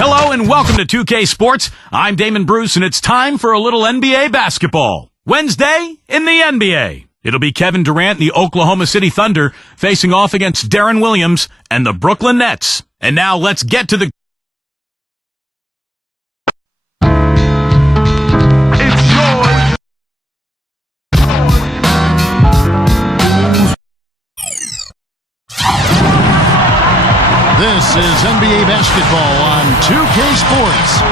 Hello and welcome to 2K Sports. I'm Damon Bruce and it's time for a little NBA basketball. Wednesday in the NBA. It'll be Kevin Durant and the Oklahoma City Thunder facing off against Deron Williams and the Brooklyn Nets. And now let's get to the... It's yours. This is NBA basketball on 2K Sports.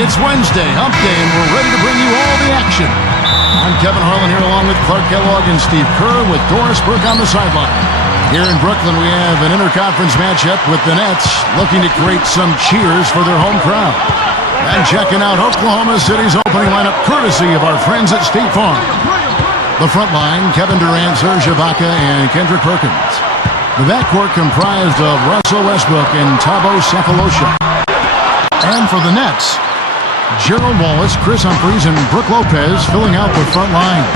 It's Wednesday, hump day, and we're ready to bring you all the action. I'm Kevin Harlan here along with Clark Kellogg and Steve Kerr with Doris Burke on the sideline. Here in Brooklyn, we have an interconference matchup with the Nets looking to create some cheers for their home crowd. And checking out Oklahoma City's opening lineup courtesy of our friends at State Farm. The front line, Kevin Durant, Serge Ibaka, and Kendrick Perkins. The backcourt comprised of Russell Westbrook and Thabo Sefolosha. And for the Nets, Gerald Wallace, Chris Humphries, and Brook Lopez filling out the front line.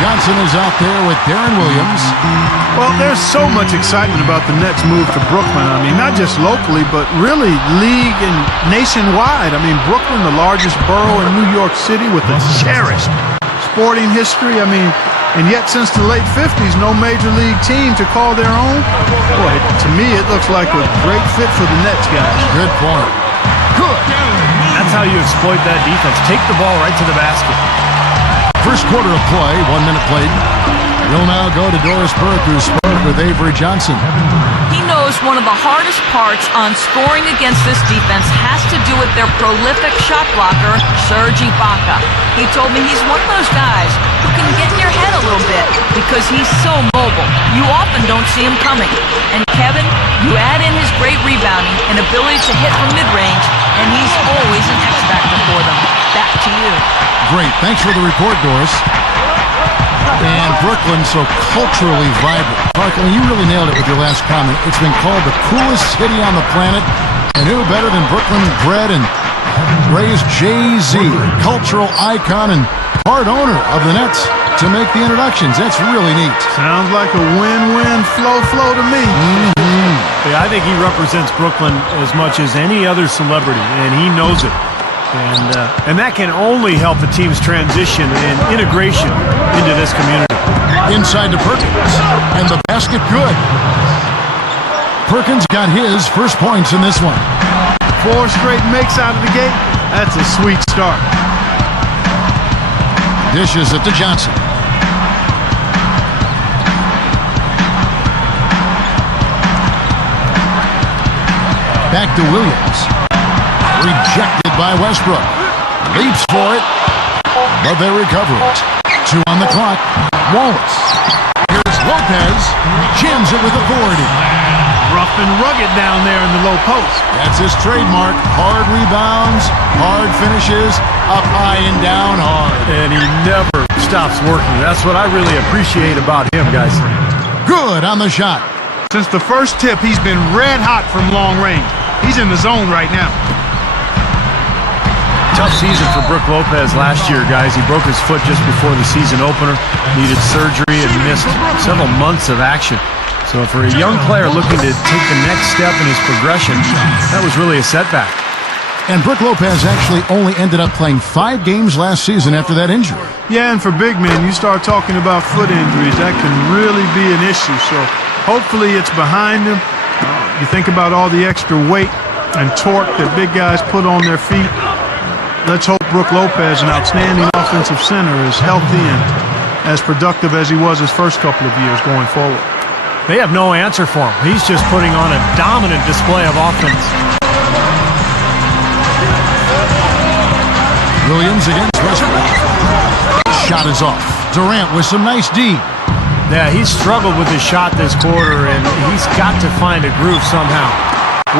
Johnson is out there with Deron Williams. Well, there's so much excitement about the Nets' move to Brooklyn. I mean, not just locally, but really league and nationwide. I mean, Brooklyn, the largest borough in New York City with a cherished sporting history. I mean, and yet since the late 50s, no major league team to call their own. Boy, to me, it looks like a great fit for the Nets, guys. Good point. Good. That's how you exploit that defense. Take the ball right to the basket. First quarter of play, 1 minute played. We'll now go to Doris Burke, who spoke with Avery Johnson. He knows one of the hardest parts on scoring against this defense has to do with their prolific shot blocker, Serge Ibaka. He told me he's one of those guys who can get in your head a little bit because he's so mobile. You often don't see him coming. And Kevin, you add in his great rebounding and ability to hit from mid-range, and he's always an X-factor for them. Back to you. Great. Thanks for the report, Doris. And Brooklyn, so culturally vibrant. Parkland, you really nailed it with your last comment. It's been called the coolest city on the planet. And who better than Brooklyn bred and raised Jay-Z, cultural icon and part owner of the Nets, to make the introductions. That's really neat. Sounds like a win-win flow to me. Yeah, I think he represents Brooklyn as much as any other celebrity, and he knows it. And that can only help the team's transition and integration into this community. Inside to Perkins, and the basket good. Perkins got his first points in this one. 4 straight makes out of the gate. That's a sweet start. Dishes it to Johnson. Back to Williams. Rejected by Westbrook. Leaps for it, but they recover it. 2 on the clock. Wallace. Here's Lopez. Jams it with authority. Rough and rugged down there in the low post. That's his trademark. Hard rebounds, hard finishes, up high and down hard. And he never stops working. That's what I really appreciate about him, guys. Good on the shot. Since the first tip, he's been red hot from long range. He's in the zone right now. Tough season for Brook Lopez last year, guys. He broke his foot just before the season opener, needed surgery, and missed several months of action. So for a young player looking to take the next step in his progression, that was really a setback. And Brook Lopez actually only ended up playing 5 games last season after that injury. Yeah, and for big men, you start talking about foot injuries, that can really be an issue. So hopefully it's behind him. You think about all the extra weight and torque that big guys put on their feet. Let's hope Brook Lopez, an outstanding offensive center, is healthy and as productive as he was his first couple of years going forward. They have no answer for him. He's just putting on a dominant display of offense. Williams against Westbrook. Shot is off. Durant with some nice D. Yeah, he's struggled with his shot this quarter, and he's got to find a groove somehow.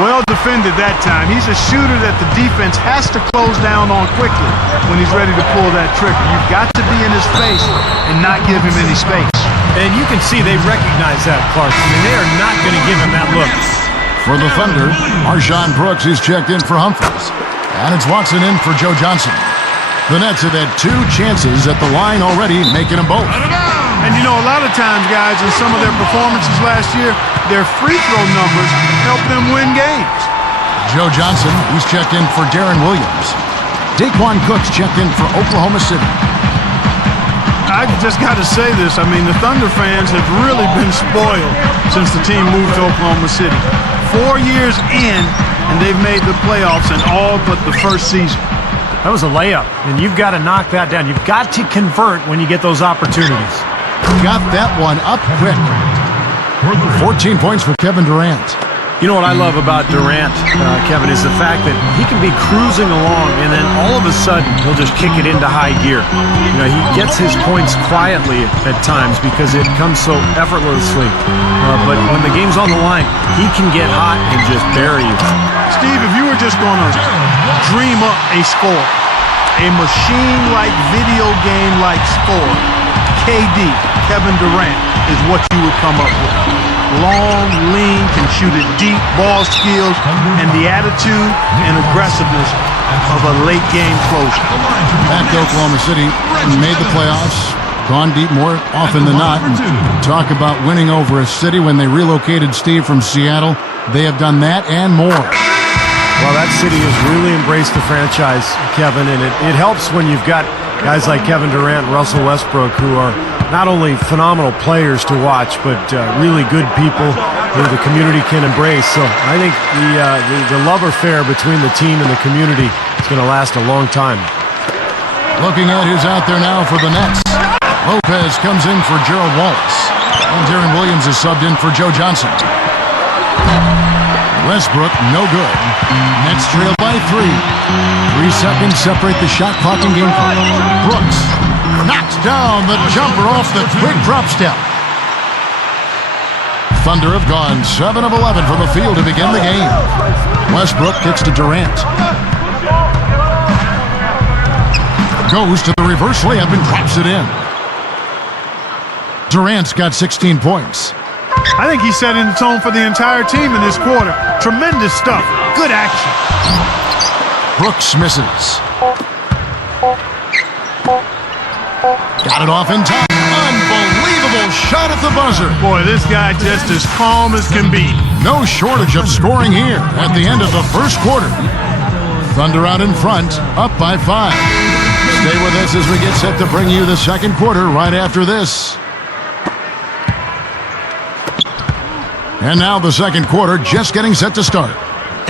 Well defended that time. He's a shooter that the defense has to close down on quickly when he's ready to pull that trigger. You've got to be in his face and not give him any space. And you can see they recognize that, Clark. I mean, they are not going to give him that look. For the Thunder, Marshawn Brooks is checked in for Humphries. And it's Watson in for Joe Johnson. The Nets have had 2 chances at the line already, making them both. And you know, a lot of times, guys, in some of their performances last year, their free throw numbers help them win games. Joe Johnson, he's checked in for Darren Williams. Daquan Cook's checked in for Oklahoma City. I just got to say this. I mean, the Thunder fans have really been spoiled since the team moved to Oklahoma City. 4 years in, and they've made the playoffs in all but the first season. That was a layup, and you've got to knock that down. You've got to convert when you get those opportunities. Got that one up quick. 14 points for Kevin Durant. You know what I love about Durant, Kevin, is the fact that he can be cruising along, and then all of a sudden, he'll just kick it into high gear. You know, he gets his points quietly at times because it comes so effortlessly. But when the game's on the line, he can get hot and just bury you. Steve, if you were just going to dream up a score, a machine-like, video game-like score, KD, Kevin Durant, is what you would come up with. Long, lean, can shoot it deep, ball skills, and the attitude and aggressiveness of a late-game closer. Back to Oklahoma City, made the playoffs, gone deep more often than not. And talk about winning over a city when they relocated Steve from Seattle. They have done that and more. Well, that city has really embraced the franchise, Kevin, and it helps when you've got guys like Kevin Durant and Russell Westbrook who are not only phenomenal players to watch, but really good people who the community can embrace. So I think the love affair between the team and the community is going to last a long time. Looking at who's out there now for the Nets. Lopez comes in for Gerald Wallace. And Darren Williams is subbed in for Joe Johnson. Westbrook, no good. Nets trail by 3. 3 seconds separate the shot clock and game clock. Brooks knocks down the jumper off the quick drop step. Thunder have gone 7 of 11 from the field to begin the game. Westbrook kicks to Durant. Goes to the reverse layup and drops it in. Durant's got 16 points. I think he's setting the tone for the entire team in this quarter. Tremendous stuff. Good action. Brooks misses. Got it off in time. Unbelievable shot at the buzzer. Boy, this guy just as calm as can be. No shortage of scoring here at the end of the first quarter. Thunder out in front, up by 5. Stay with us as we get set to bring you the second quarter right after this. And now the second quarter just getting set to start.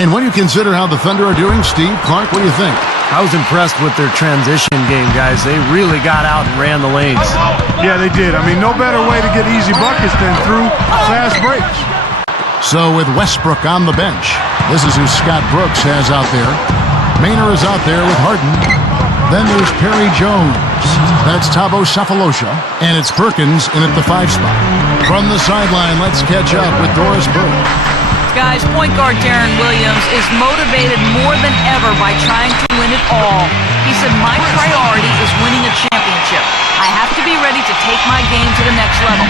And when you consider how the Thunder are doing, Steve, Clark, what do you think? I was impressed with their transition game, guys. They really got out and ran the lanes. Yeah, they did. I mean, no better way to get easy buckets than through fast breaks. So with Westbrook on the bench, this is who Scott Brooks has out there. Maynard is out there with Harden. Then there's Perry Jones. That's Thabo Sefolosha. And it's Perkins in at the 5 spot. From the sideline, let's catch up with Doris Burke. Guys, point guard Darren Williams is motivated more than ever by trying to win it all. He said, my priority is winning a championship. I have to be ready to take my game to the next level.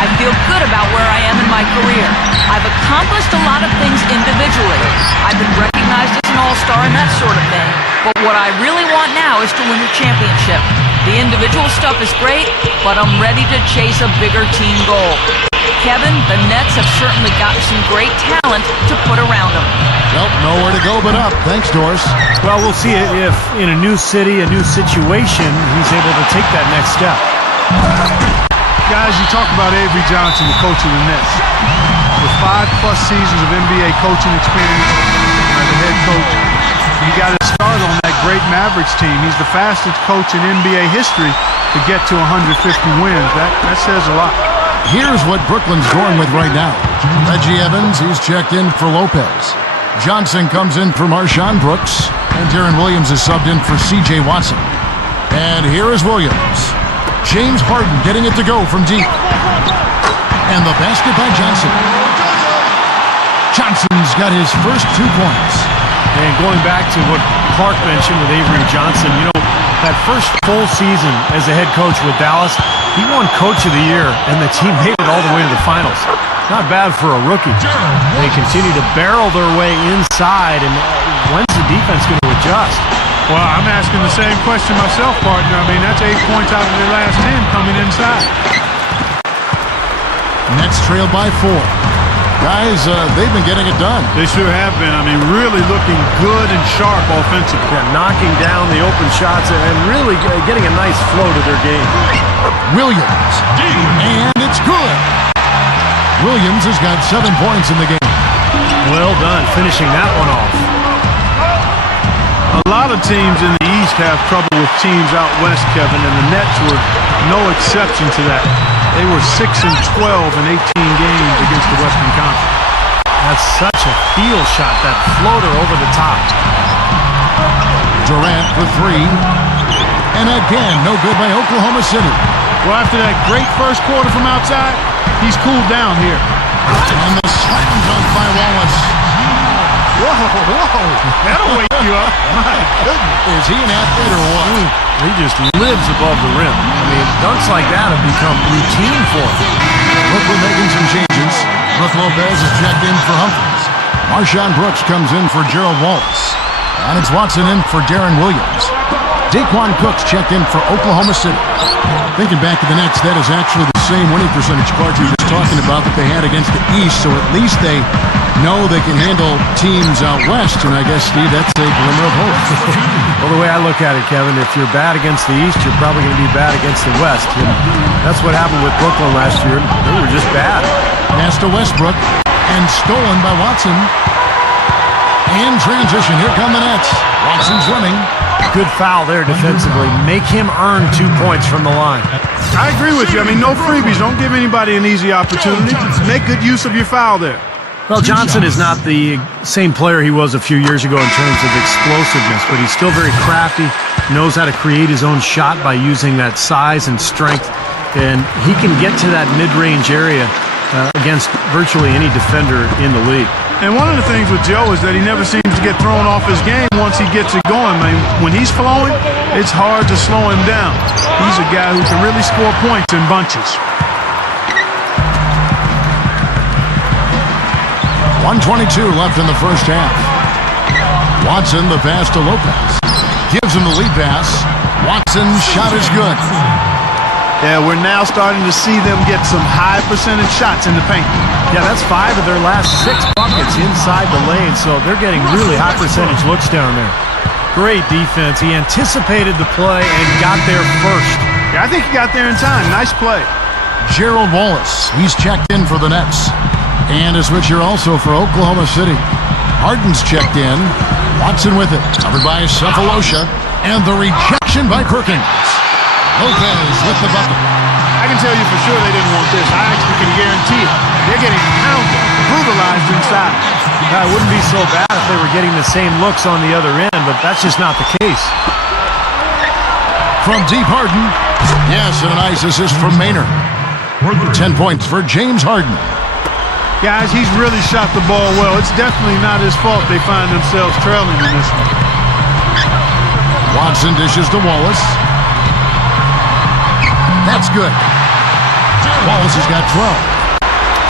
I feel good about where I am in my career. I've accomplished a lot of things individually. I've been recognized as an all-star and that sort of thing. But what I really want now is to win a championship. The individual stuff is great, but I'm ready to chase a bigger team goal. Kevin, the Nets have certainly got some great talent to put around them. Well, nowhere to go but up. Thanks, Doris. Well, we'll see if in a new city, a new situation, he's able to take that next step. Guys, you talk about Avery Johnson, the coach of the Nets. With 5+ seasons of NBA coaching experience as a head coach, he got his start on that great Mavericks team. He's the fastest coach in NBA history to get to 150 wins. That says a lot. Here's what Brooklyn's going with right now. Reggie Evans, he's checked in for Lopez. Johnson comes in for Marshawn Brooks. And Darren Williams is subbed in for C.J. Watson. And here is Williams. James Harden getting it to go from deep. And the basket by Johnson. Johnson's got his first 2 points. And going back to what Clark mentioned with Avery Johnson, you know, that first full season as a head coach with Dallas, he won Coach of the Year, and the team made it all the way to the finals. Not bad for a rookie. They continue to barrel their way inside, and when's the defense going to adjust? Well, I'm asking the same question myself, partner. I mean, that's 8 points out of their last 10 coming inside. Nets trail by 4. Guys, they've been getting it done. They sure have been. I mean, really looking good and sharp offensively. Yeah, knocking down the open shots and really getting a nice flow to their game. Williams. And it's good. Williams has got 7 points in the game. Well done, finishing that one off. A lot of teams in the East have trouble with teams out west, Kevin, and the Nets were no exception to that. They were 6-12 in 18 games against the Western Conference. That's such a feel shot, that floater over the top. Durant for 3. And again, no good by Oklahoma City. Well, after that great first quarter from outside, he's cooled down here. And the slam dunk by Wallace. Whoa, that'll wake you up. My goodness. Is he an athlete or what? He just lives above the rim. I mean, dunks like that have become routine for him. Brooklyn making some changes. Brook Lopez is checked in for Humphries. Marshawn Brooks comes in for Gerald Wallace. And it's Watson in for Darren Williams. Daquan Cook's checked in for Oklahoma City. Thinking back to the Nets, that is actually the same winning percentage Clark you were just talking about that they had against the East, so at least they know they can handle teams out west, and I guess, Steve, that's a glimmer of hope. Well, the way I look at it, Kevin, if you're bad against the East, you're probably going to be bad against the West. And that's what happened with Brooklyn last year. They were just bad. Pass to Westbrook, and stolen by Watson. In transition, here come the Nets. Watson's running. Good foul there defensively. Make him earn 2 points from the line. I agree with you. I mean, no freebies. Don't give anybody an easy opportunity. Make good use of your foul there. Well, Johnson is not the same player he was a few years ago in terms of explosiveness, but he's still very crafty, knows how to create his own shot by using that size and strength, and he can get to that mid-range area against virtually any defender in the league. And one of the things with Joe is that he never seems to get thrown off his game once he gets it going. I mean, when he's flowing, it's hard to slow him down. He's a guy who can really score points in bunches. 1:22 left in the first half. Watson, the pass to Lopez. Gives him the lead pass. Watson's shot is good. Yeah, we're now starting to see them get some high percentage shots in the paint. Yeah, that's 5 of their last 6 buckets inside the lane, so they're getting really high percentage looks down there. Great defense. He anticipated the play and got there first. Yeah, I think he got there in time. Nice play. Gerald Wallace, he's checked in for the Nets. And a switch here also for Oklahoma City. Harden's checked in. Watson with it. Covered by Cephalosha. And the rejection by Perkins. Lopez with the bucket. I can tell you for sure they didn't want this. I actually can guarantee it. They're getting pounded, brutalized inside. It wouldn't be so bad if they were getting the same looks on the other end, but that's just not the case. From deep, Harden. Yes, and a nice assist from Maynard. 10 points for James Harden. Guys, he's really shot the ball well. It's definitely not his fault they find themselves trailing in this one. Watson dishes to Wallace. That's good. Wallace has got 12.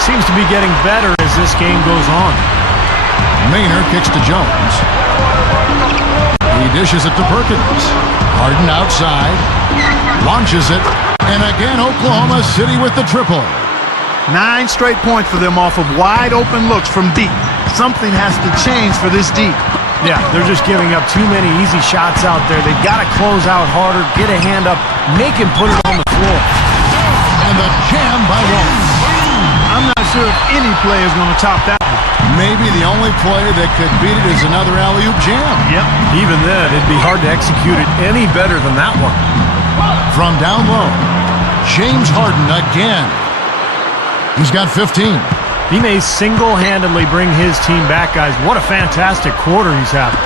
Seems to be getting better as this game goes on. Maynard kicks to Jones. He dishes it to Perkins. Harden outside. Launches it. And again, Oklahoma City with the triple. 9 straight points for them off of wide open looks from deep. Something has to change for this deep. Yeah, they're just giving up too many easy shots out there. They've got to close out harder, get a hand up, make him put it on the floor. And the jam by Wallace. I'm not sure if any play is going to top that one. Maybe the only play that could beat it is another alley-oop jam. Yep. Even then, it'd be hard to execute it any better than that one. From down low, James Harden again. He's got 15. He may single-handedly bring his team back, guys. What a fantastic quarter he's having.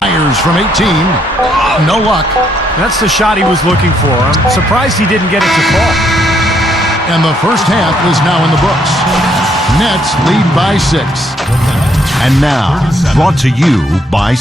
Fires from 18. No luck. That's the shot he was looking for. I'm surprised he didn't get it to fall. And the first half is now in the books. Nets lead by 6. And now, brought to you by